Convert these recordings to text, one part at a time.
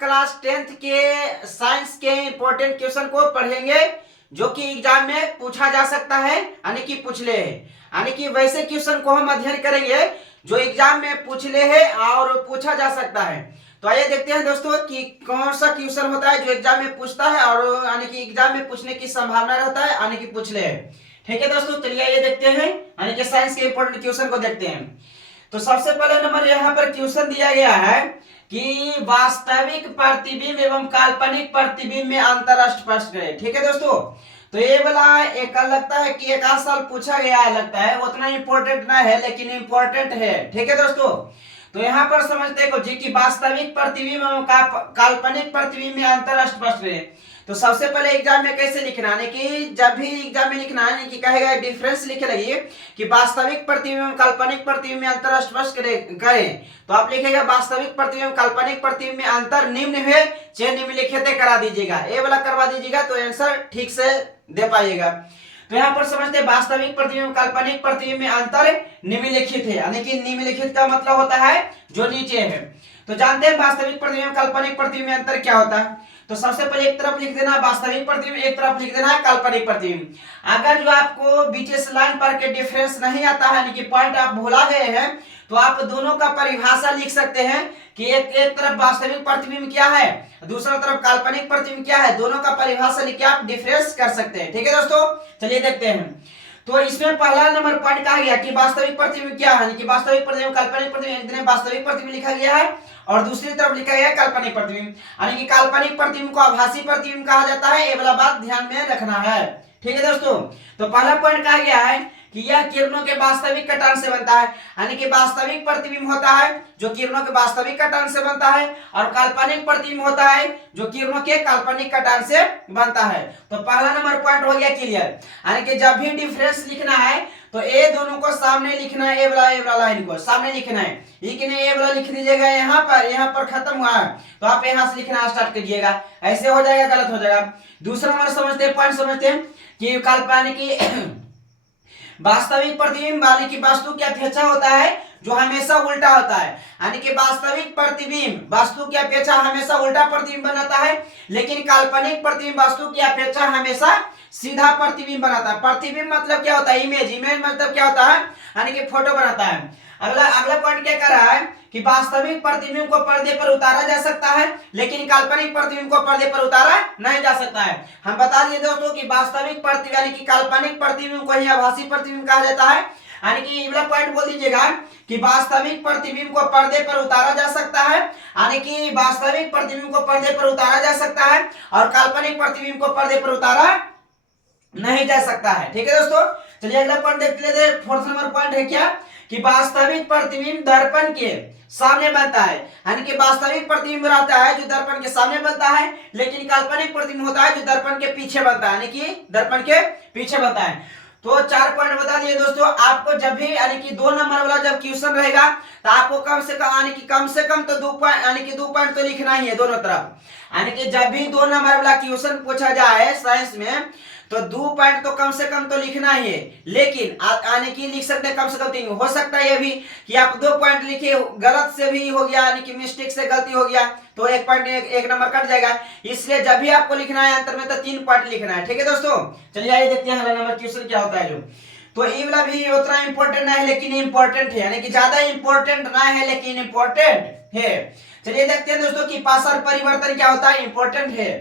Class 10th के science के important question को पढ़ेंगे जो कि एग्जाम में पूछा जा सकता है, यानी कि पूछ ले है, यानी कि वैसे क्वेश्चन को हम अध्ययन करेंगे जो एग्जाम में पूछ ले है और पूछा जा सकता है। तो आइए देखते हैं दोस्तों कि कौन सा क्वेश्चन होता है जो एग्जाम में पूछता है और यानी कि एग्जाम में पूछने की संभावना रहता है, यानी कि पूछ ले है। ठीक है दोस्तों, चलिए आइए देखते हैं, यानी कि साइंस के इंपॉर्टेंट क्वेश्चन को देखते हैं। तो सबसे पहले नंबर यहाँ पर क्वेश्चन दिया गया है कि वास्तविक प्रतिबिंब एवं काल्पनिक प्रतिबिंब में अंतर स्पष्ट करें। ठीक है दोस्तों, तो ये वाला एक लगता है कि एक आध साल पूछा गया है, लगता है उतना इंपॉर्टेंट ना है लेकिन इंपॉर्टेंट है। ठीक है दोस्तों, तो यहाँ पर समझते हैं जी कि वास्तविक प्रतिबिंब एवं काल्पनिक प्रतिबिंब में अंतर स्पष्ट करें। तो सबसे पहले एग्जाम में कैसे लिखना है कि जब भी एग्जाम में लिखना है कि कहेगा डिफरेंस लिखे लगी कि वास्तविक प्रतिबिंब एवं काल्पनिक प्रतिबिंब में अंतर स्पष्ट करें, तो आप लिखेगा वास्तविक प्रतिबिंब काल्पनिक प्रतिबिंब में अंतर निम्न है चाहे निम्नलिखित करा दीजिएगा, ये वाला करवा दीजिएगा तो आंसर ठीक से दे पाइएगा। तो यहाँ पर समझते हैं वास्तविक प्रतिबिंब काल्पनिक प्रतिबिंब में अंतर निम्नलिखित है, यानी कि निम्नलिखित का मतलब होता है जो नीचे है। तो जानते हैं वास्तविक प्रतिबिंब काल्पनिक प्रतिबिंब में अंतर क्या होता है। तो सबसे पहले एक तरफ लिख देना वास्तविक प्रतिबिंब, एक तरफ लिख देना है काल्पनिक प्रतिबिंब। अगर जो आपको बीच लाइन पर के डिफरेंस नहीं आता है, यानी कि पॉइंट आप भुला गए हैं, तो आप दोनों का परिभाषा लिख सकते हैं कि एक तरफ वास्तविक प्रतिबिंब क्या है, दूसरा तरफ काल्पनिक प्रतिबिंब क्या है, दोनों का परिभाषा लिख के आप डिफरेंस कर सकते हैं। ठीक है दोस्तों, चलिए देखते हैं। तो इसमें पहला नंबर पॉइंट कहा गया कि वास्तविक प्रतिबिंब क्या है, कि वास्तविक प्रतिबिंब काल्पनिक प्रतिबिंब, एक वास्तविक प्रतिबिंब लिखा गया है और दूसरी तरफ लिखा गया है काल्पनिक प्रतिबिंब, यानी कि काल्पनिक प्रतिबिंब को आभासी प्रतिबिंब कहा जाता है, ये वाला बात ध्यान में रखना है। ठीक है दोस्तों, तो पहला पॉइंट कहा गया है कि यह किरणों के वास्तविक कटान से बनता है, यानी कि वास्तविक प्रतिबिंब होता है जो किरणों के वास्तविक कटान से बनता है और काल्पनिक प्रतिबिंब होता है जो किरणों के काल्पनिक कटान से बनता है। तो पहला नंबर पॉइंट हो गया क्लियर, यानी कि जब भी डिफरेंस लिखना है तो ये दोनों को सामने लिखना है, ये वाला लाइन को सामने लिखना है, लेकिन ये वाला लिख दीजिएगा यहाँ पर खत्म हुआ है तो आप यहाँ से लिखना स्टार्ट कीजिएगा, ऐसे हो जाएगा गलत हो जाएगा। दूसरा नंबर समझते हैं, पॉइंट समझते हैं कि काल्पनिक वास्तविक प्रतिबिंब वाली की वस्तु की अपेक्षा होता है जो हमेशा उल्टा होता है, यानी कि वास्तविक प्रतिबिंब वस्तु की अपेक्षा हमेशा उल्टा प्रतिबिंब बनाता है, लेकिन काल्पनिक प्रतिबिंब वस्तु की अपेक्षा हमेशा सीधा प्रतिबिंब बनाता है। प्रतिबिंब मतलब क्या होता है, इमेज मतलब क्या होता है, यानी कि फोटो बनाता है। अगला पॉइंट क्या कर रहा है कि वास्तविक प्रतिबिंब को पर्दे पर उतारा जा सकता है लेकिन काल्पनिक प्रतिबिंब को पर्दे पर उतारा नहीं जा सकता है। हम बता दिए दोस्तों कि वास्तविक प्रतिबिंब यानी कि काल्पनिक प्रतिबिंब को ही आभासी प्रतिबिंब कहा जाता है, यानी कि अगला पॉइंट बोल दीजिएगा कि वास्तविक प्रतिबिंब को पर्दे पर उतारा जा सकता है, यानी कि वास्तविक प्रतिबिंब को पर्दे पर उतारा जा सकता है और काल्पनिक प्रतिबिंब को पर्दे पर उतारा नहीं जा सकता है। ठीक है दोस्तों, चलिए अगला पॉइंट देख लेते हैं। फोर्थ नंबर पॉइंट है क्या कि वास्तविक प्रतिबिंब दर्पण के सामने बनता है, यानी कि वास्तविक प्रतिबिंब रहता है जो दर्पण के सामने बनता है, लेकिन काल्पनिक प्रतिबिंब होता है जो दर्पण के पीछे बनता है, यानी कि दर्पण के पीछे बनता है। तो 4 पॉइंट बता दिए दोस्तों। आपको जब भी यानी कि 2 नंबर वाला जब क्वेश्चन रहेगा तो आपको कम से कम तो 2 पॉइंट यानी कि 2 पॉइंट तो लिखना ही है दोनों तरफ, यानी कि जब भी 2 नंबर वाला क्वेश्चन पूछा जाए साइंस में तो 2 पॉइंट तो कम से कम तो लिखना ही है, लेकिन यानी कि लिख सकते हैं कम से कम 3। हो सकता है ये भी कि आप 2 पॉइंट लिखे गलत से भी हो गया, यानी कि मिस्टेक से गलती हो गया तो 1 पॉइंट एक नंबर कट जाएगा, इसलिए जब भी आपको लिखना है अंतर में तो 3 पॉइंट लिखना है। ठीक है दोस्तों, चलिए आइए देखते हैं अगला नंबर क्वेश्चन क्या होता है जो। तो ये वाला भी उतना इंपॉर्टेंट नहीं है लेकिन इंपॉर्टेंट है, यानी कि ज्यादा इंपॉर्टेंट ना है लेकिन इंपॉर्टेंट है। चलिए देखते हैं दोस्तों कि पासर परिवर्तन क्या होता है, इंपॉर्टेंट है।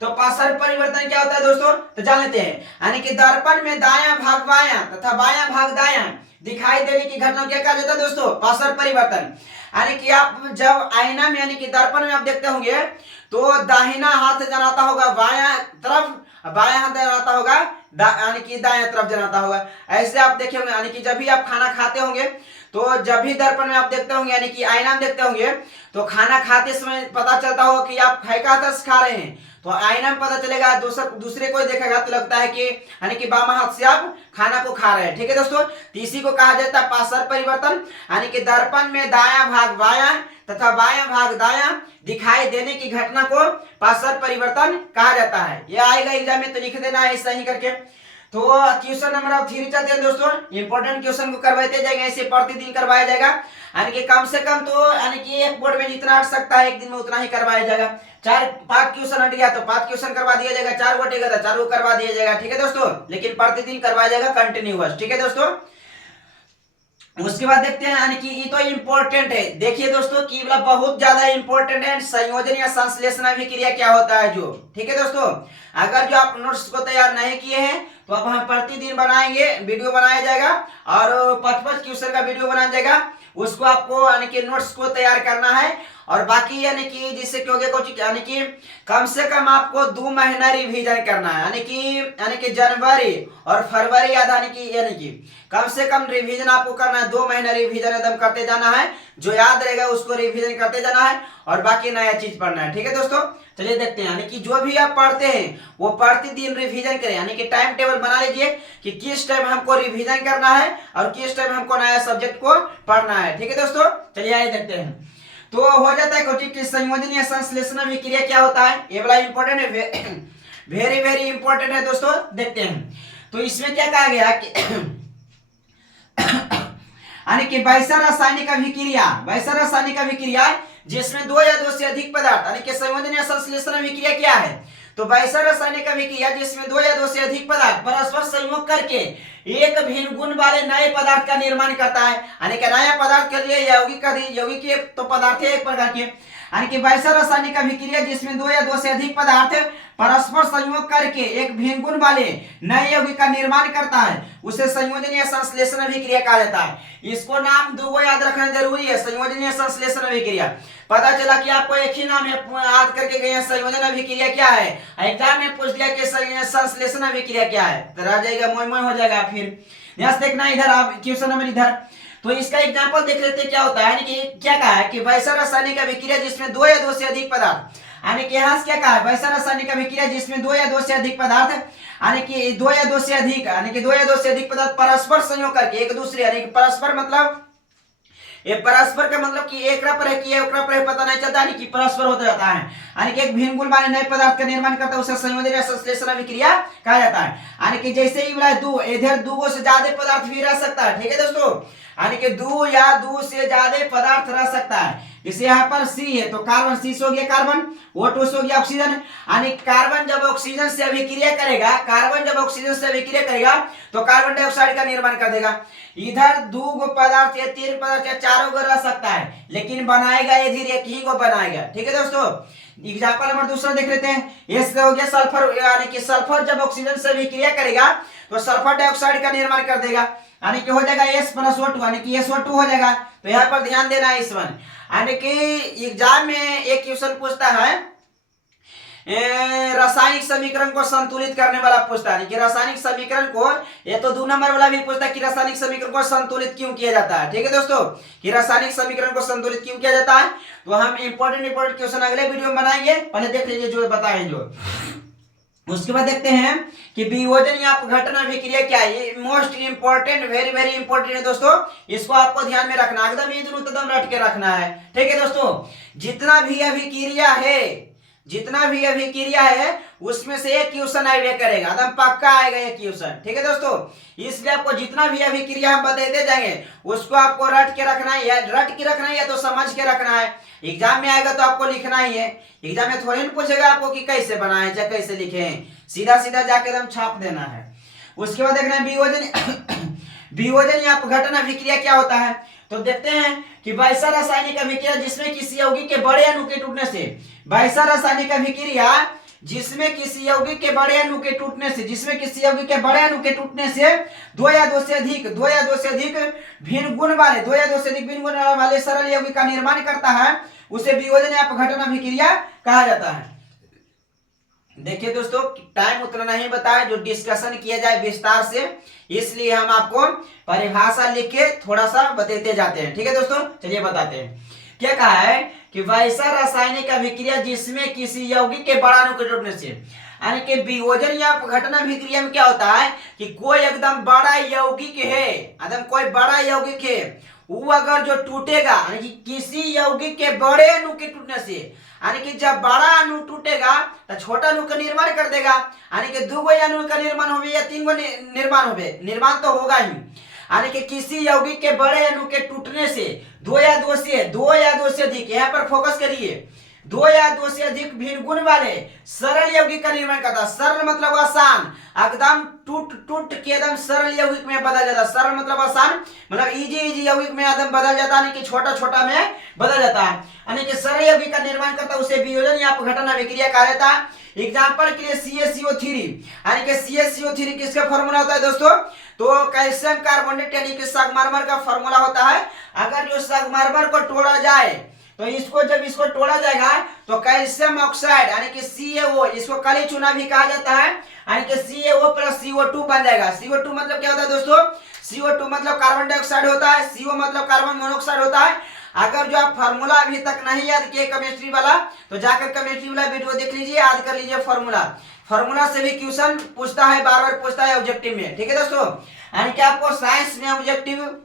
तो पासर परिवर्तन क्या होता है दोस्तों, तो जान लेते हैं, यानी कि दर्पण में दायां भाग बायां तथा बायां भाग दायां दिखाई देने की घटना क्या कहा जाता है दोस्तों, पासर परिवर्तन। यानी कि आप जब आईना में यानी कि दर्पण में आप देखते होंगे तो दाहिना हाथ जनाता होगा बायां तरफ, बायां हाथ जनाता होगा यानी कि दायां तरफ जनाता होगा, ऐसे आप देखे होंगे। यानी कि जब भी आप खाना खाते होंगे तो जब भी दर्पण में आप देखते होंगे यानी कि आईना में देखते होंगे तो खाना खाते समय पता चलता होगा कि आप का तरफ खा रहे हैं, तो आईना में पता चलेगा, दूसरे को देखेगा तो लगता है कि यानी कि बामा हाथ से आप खाना को खा रहे हैं। ठीक है दोस्तों, तो इसी को कहा जाता है पासर परिवर्तन, यानी कि दर्पण में दायां भाग बायां तथा बायां भाग दायां दिखाई देने की घटना को पासर परिवर्तन कहा जाता है। यह आएगा एग्जाम में तो लिख देना है ऐसा ही करके। तो क्वेश्चन नंबर 3 चलते हैं दोस्तों। इंपॉर्टेंट क्वेश्चन को करवाते जाएंगे, ऐसे प्रतिदिन करवाया जाएगा, यानी कि कम से कम तो यानी कि एक बोर्ड में जितना हट सकता है एक दिन में उतना ही करवाया जाएगा। 5 क्वेश्चन हट गया तो 5 क्वेश्चन करवा दिया जाएगा, 4 बटेगा तो 4 करवा दिया जाएगा, ठीक है दोस्तों। लेकिन प्रतिदिन करवाया जाएगा कंटिन्यूअस, ठीक है दोस्तों। उसके बाद देखते हैं, यानी कि ये तो इंपॉर्टेंट है। देखिए दोस्तों कि बहुत ज्यादा इंपॉर्टेंट है, संयोजन या संश्लेषण अभिक्रिया क्या होता है जो, ठीक है दोस्तों। अगर जो आप नोट्स को तैयार नहीं किए हैं तो अब हम प्रतिदिन बनाएंगे, वीडियो बनाया जाएगा और 5-5 क्वेश्चन का वीडियो बनाया जाएगा। उसको आपको यानी कि नोट्स को तैयार करना है और बाकी यानी कि जिससे क्या हो गया कुछ, यानी कि कम से कम आपको 2 महीना रिवीजन करना है, यानी कि जनवरी और फरवरी यानी कि कम से कम रिवीजन आपको करना है। 2 महीना रिवीजन एकदम करते जाना है, जो याद रहेगा उसको रिवीजन करते जाना है और बाकी नया चीज पढ़ना है, ठीक है दोस्तों। चलिए देखते हैं, यानी कि जो भी आप पढ़ते हैं वो प्रतिदिन रिवीजन करें, यानी कि टाइम टेबल बना लीजिए कि किस टाइम हमको रिवीजन करना है और किस टाइम हमको नया सब्जेक्ट को पढ़ना है, ठीक है दोस्तों। चलिए आइए देखते हैं। तो हो जाता है कोचिंग की संयोजन या संश्लेषण अभिक्रिया क्या होता है, ये वाला इंपॉर्टेंट है, वेरी वेरी इंपॉर्टेंट है दोस्तों। देखते हैं तो इसमें क्या कहा गया कि यानी कि वैसा रासायनिक अभिक्रिया जिसमें 2 या 2 से अधिक पदार्थ, यानी कि संयोजन या संश्लेषण अभिक्रिया क्या है, तो वैसा रासायनिक अभिक्रिया जिसमें 2 या 2 से अधिक पदार्थ परस्पर संयोग करके एक भिन्न गुण वाले नए पदार्थ का निर्माण करता है, यानी कि नया पदार्थ के लिए यौगिक तो पदार्थ है एक प्रकार के, यानी कि वैसा रासायनिक अभिक्रिया जिसमें 2 या 2 से अधिक पदार्थ परस्पर संयोग करके एक भिन्न गुण वाले नए यौगिक का निर्माण करता है, उसे संयोजन या संश्लेषण अभिक्रिया कहा जाता है। इसको नाम 2 याद रखना जरूरी है, संयोजन या संश्लेषण अभिक्रिया। पता चला कि आपको एक ही नाम है, याद करके गए संयोजन अभिक्रिया क्या है, एग्जाम में पूछ दिया कि संश्लेषण अभिक्रिया क्या है, तो रह जाएगा मोय मोय हो जाएगा। फिर ध्यान देखना इधर, आप क्वेश्चन नंबर इधर, तो इसका एग्जांपल देख लेते हैं क्या होता है, यानी कि क्या कहा है कि वैसा रासायनिक अभिक्रिया जिसमें 2 या 2 से अधिक पदार्थ, यानी कि यहाँ क्या कहा है, वैसा रासायनिक अभिक्रिया जिसमें 2 या 2 से अधिक पदार्थ, यानी कि 2 या 2 से अधिक, यानी कि 2 या 2 से अधिक पदार्थ परस्पर संयोग करके एक दूसरे, यानी कि परस्पर मतलब ये परस्पर का मतलब कि एक पर है कि ओकरा पर पता नहीं चलता, यानी कि परस्पर होता जाता है, यानी कि एक भिन्न गुण वाले नए पदार्थ का निर्माण करता है, उसे संयोजन या संश्लेषण अभिक्रिया कहा जाता है। यानी कि जैसे ही बोला 2, इधर 2 से ज्यादा पदार्थ भी रह सकता है, ठीक है दोस्तों, यानी कि 2 या 2 से ज्यादा पदार्थ रह सकता है। जैसे यहाँ पर सी है तो कार्बन, सी हो गया कार्बन, O2 हो गया ऑक्सीजन, यानी कार्बन जब ऑक्सीजन से अभिक्रिया करेगा तो कार्बन डाइऑक्साइड का निर्माण कर देगा। इधर 2 पदार्थ या 3 पदार्थ या 4 गो रह सकता है, लेकिन बनाएगा इधर एक ही को बनाएगा, ठीक है दोस्तों। एग्जाम्पल नंबर दूसरा देख लेते हैं। एस हो गया सल्फर, यानी कि सल्फर जब ऑक्सीजन से अभिक्रिया करेगा तो सल्फर डाइऑक्साइड का निर्माण कर देगा, यानी कि हो जाएगा S+O2, यानी कि SO2 हो जाएगा। तो यहाँ पर ध्यान देना है इस वन, यानी कि एग्जाम में एक क्वेश्चन पूछता है रासायनिक समीकरण को संतुलित करने वाला पूछता है, कि रासायनिक समीकरण को, ये तो 2 नंबर वाला भी पूछता है कि रासायनिक समीकरण को संतुलित क्यों किया जाता है, ठीक है दोस्तों, कि रासायनिक समीकरण को संतुलित क्यों किया जाता है। तो हम इंपॉर्टेंट क्वेश्चन अगले वीडियो में बनाएंगे, पहले देख लीजिए जो बताएं जो। उसके बाद देखते हैं कि वियोजन या अपघटन अभिक्रिया क्या है, ये most important, very very important है दोस्तों, इसको आपको ध्यान में रखना, एकदम इधर रट के रखना है, ठीक है दोस्तों। जितना भी अभिक्रिया है उसमें से एक क्वेश्चन आइए करेगा, एकदम पक्का आएगा एक क्वेश्चन, ठीक है दोस्तों। इसलिए आपको जितना भी अभिक्रिया हम बताते जाएंगे उसको आपको रट के रखना है, या तो समझ के रखना है। एग्जाम में आएगा तो आपको लिखना ही है, एग्जाम में थोड़ी ना पूछेगा आपको कि कैसे बनाए या कैसे लिखे, सीधा सीधा जाके एकदम छाप देना है। उसके बाद देखना है वियोजन या अपघटन अभिक्रिया क्या होता है। तो देखते हैं कि वैसा रासायनिक अभिक्रिया जिसमें किसी यौगिक के बड़े अणु के टूटने से, वैसा रासायनिक अभिक्रिया जिसमें किसी यौगिक के बड़े अणु के टूटने से 2 या 2 से अधिक भिन्न गुण वाले सरल यौगिक का निर्माण करता है, उसे वियोजन या अपघटन अभिक्रिया कहा जाता है। देखिए दोस्तों, टाइम उतना नहीं बताया जो डिस्कशन किया जाए विस्तार से, इसलिए हम आपको परिभाषा लिख के थोड़ा सा बताते जाते हैं, ठीक है दोस्तों। चलिए बताते हैं क्या कहा है कि वैसा रासायनिक अभिक्रिया जिसमें किसी यौगिक के बड़ा अणु के टूटने से, यानी कि वियोजन या अपघटन अभिक्रिया में क्या होता है कि कोई एकदम बड़ा यौगिक है, वो अगर जो टूटेगा यानी कि किसी यौगिक के बड़े अणु के टूटने से, यानी कि जब बड़ा अणु टूटेगा तो छोटा अणु का निर्माण कर देगा, यानी कि 2 अणु का निर्माण होवे या 3 निर्माण होवे, निर्माण तो होगा ही। यानी कि किसी यौगिक के बड़े अणु के टूटने से 2 या 2 से अधिक, यहाँ पर फोकस करिए, 2 या 2 से अधिक भिन्न गुण वाले सरल यौगिक का निर्माण करता है। सरल मतलब आसान, एकदम टूट के एकदम सरल यौगिक में बदल जाता है। सरल मतलब आसान, मतलब इजी यौगिक में एकदम बदल जाता है, यानी कि छोटा में बदल जाता है, यानी कि सरल यौगिक का निर्माण करता है, उसे वियोजन या अपघटन अभिक्रिया कहा जाता है। एग्जाम्पल के लिए CaCO3, यानी कि CaCO3 किसका फॉर्मूला होता है दोस्तों? तो कैल्शियम कार्बोनेट यानी कि संगमरमर का फॉर्मूला होता है। अगर जो संगमरमर को तोड़ा जाए तो जब इसको तोड़ा जाएगा तो कैल्शियम ऑक्साइड यानी कि CaO, इसको काली चूना भी कहा जाता है, यानी कि CaO प्लस CO2 बन जाएगा। CO2 मतलब क्या होता है दोस्तों? CO2 मतलब कार्बन डाइऑक्साइड होता है, CO मतलब कार्बन मोनोऑक्साइड होता है। अगर जो आप फार्मूला अभी तक नहीं याद किए केमिस्ट्री वाला, तो जाकर केमिस्ट्री वाला वीडियो देख लीजिए, याद कर लीजिए फार्मूला से भी क्वेश्चन पूछता है, बार पूछता है ऑब्जेक्टिव में। ठीक है दोस्तों, यानी कि आपको साइंस में ऑब्जेक्टिव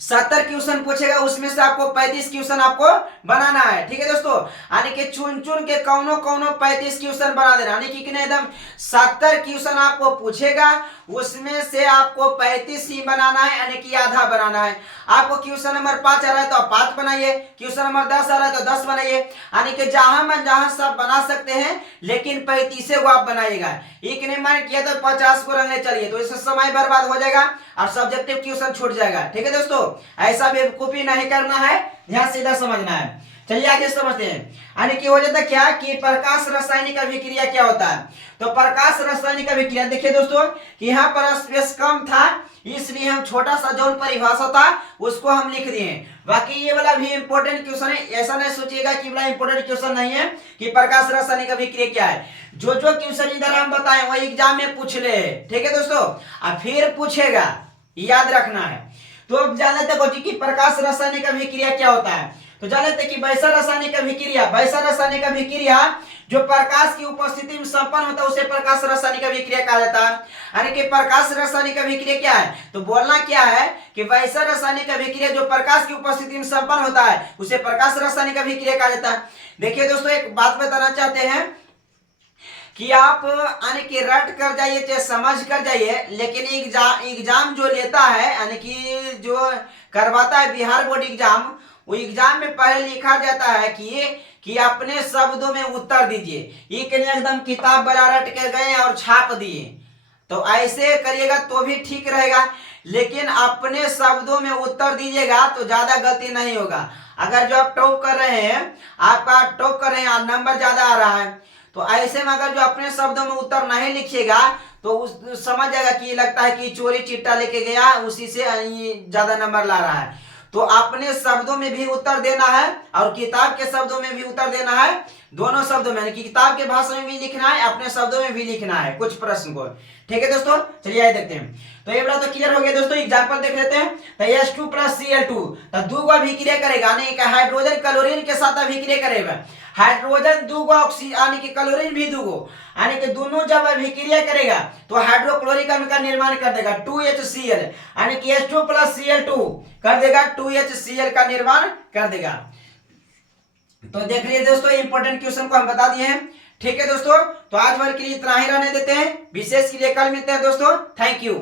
70 क्वेश्चन पूछेगा, उसमें से आपको 35 क्वेश्चन आपको बनाना है। ठीक है दोस्तों, यानी कि चुन के कौनो 35 क्वेश्चन बना देना, यानी कि एकदम 70 क्वेश्चन आपको पूछेगा, उसमें से आपको 35 ही बनाना है, यानी कि आधा बनाना है। आपको क्वेश्चन नंबर 5 आ रहा है तो आप 5 बनाइए, क्वेश्चन नंबर 10 आ रहा है तो 10 बनाइए, यानी कि जहां सब बना सकते हैं, लेकिन 35 को आप बनाइएगा। एक ने मान किया तो 50 को रंगने चलिए, तो इससे समय बर्बाद हो जाएगा और सब्जेक्टिव क्वेश्चन छूट जाएगा। ठीक है दोस्तों, ऐसा बेवकूफी नहीं करना है, ध्यान सीधा समझना है। चलिए आगे समझते हैं, यानी कि हो जाता क्या कि प्रकाश रासायनिक अभिक्रिया क्या होता है। तो प्रकाश रासायनिक अभिक्रिया देखिए दोस्तों कि यहाँ पर स्पेस कम था, इसलिए हम छोटा सा जो परिभाषा था उसको हम लिख दिए। बाकी ये वाला भी इंपॉर्टेंट क्वेश्चन है, ऐसा नहीं सोचिएगा कि बड़ा इंपॉर्टेंट क्वेश्चन नहीं है कि प्रकाश रासायनिक अभिक्रिया क्या है। जो क्वेश्चन इधर हम बताए वो एग्जाम में पूछ ले। ठीक है दोस्तों, अब फिर पूछेगा, याद रखना है। तो अब जान लेते हैं कि प्रकाश रासायनिक अभिक्रिया क्या होता है। तो जान लेते हैं कि वैसा रासायनिक अभिक्रिया जो प्रकाश की उपस्थिति में संपन्न होता है उसे प्रकाश रासायनिक अभिक्रिया कहा जाता है। यानी कि प्रकाश रासायनिक अभिक्रिया क्या है, तो बोलना क्या है कि वैसा रासायनिक अभिक्रिया जो प्रकाश की उपस्थिति में संपन्न होता है उसे प्रकाश रासायनिक अभिक्रिया कहा जाता है। देखिए दोस्तों, एक बात बताना चाहते हैं कि आप यानी कि रट कर जाइए चाहे समझ कर जाइए, लेकिन एग्जाम जो लेता है यानी कि जो करवाता है बिहार बोर्ड एग्जाम, वो एग्जाम में पहले लिखा जाता है कि अपने शब्दों में उत्तर दीजिए। ये एकदम किताब वाला रट के गए और छाप दिए, तो ऐसे करिएगा तो भी ठीक रहेगा, लेकिन अपने शब्दों में उत्तर दीजिएगा तो ज्यादा गलती नहीं होगा। अगर जो आप टॉप कर रहे हैं, आपका टॉप कर रहे हैं, नंबर ज्यादा आ रहा है, तो ऐसे में अगर जो अपने शब्दों में उत्तर नहीं लिखिएगा तो उस समझ जाएगा कि लगता है कि चोरी चिट्टा लेके गया, उसी से ज्यादा नंबर ला रहा है। तो अपने शब्दों में भी उत्तर देना है और किताब के शब्दों में भी उत्तर देना है, दोनों शब्दों में, यानी कि किताब के भाषा में भी लिखना है, अपने शब्दों में भी लिखना है कुछ प्रश्न को। ठीक है दोस्तों, चलिए आइए देखते हैं। तो ये बड़ा तो क्लियर हो गया दोस्तों, एग्जांपल देख लेते हैं। तो H2 प्लस Cl2 तो 2 अभिक्रिया करेगा, यानी कि हाइड्रोजन क्लोरीन के साथ अभिक्रिया करेगा। हाइड्रोजन 2 ऑक्सीजन यानी कि क्लोरीन भी 2, यानी कि दोनों जब अभिक्रिया करेगा तो हाइड्रोक्लोरिक अम्ल का निर्माण कर देगा 2HCl, यानी कि H2 प्लस Cl2 कर देगा 2HCl का निर्माण कर देगा। तो देख लीजिए दोस्तों, इंपॉर्टेंट क्वेश्चन को हम बता दिए हैं। ठीक है दोस्तों, तो आज भर के लिए इतना ही रहने देते हैं, विशेष के लिए कल मिलते हैं दोस्तों। Thank you.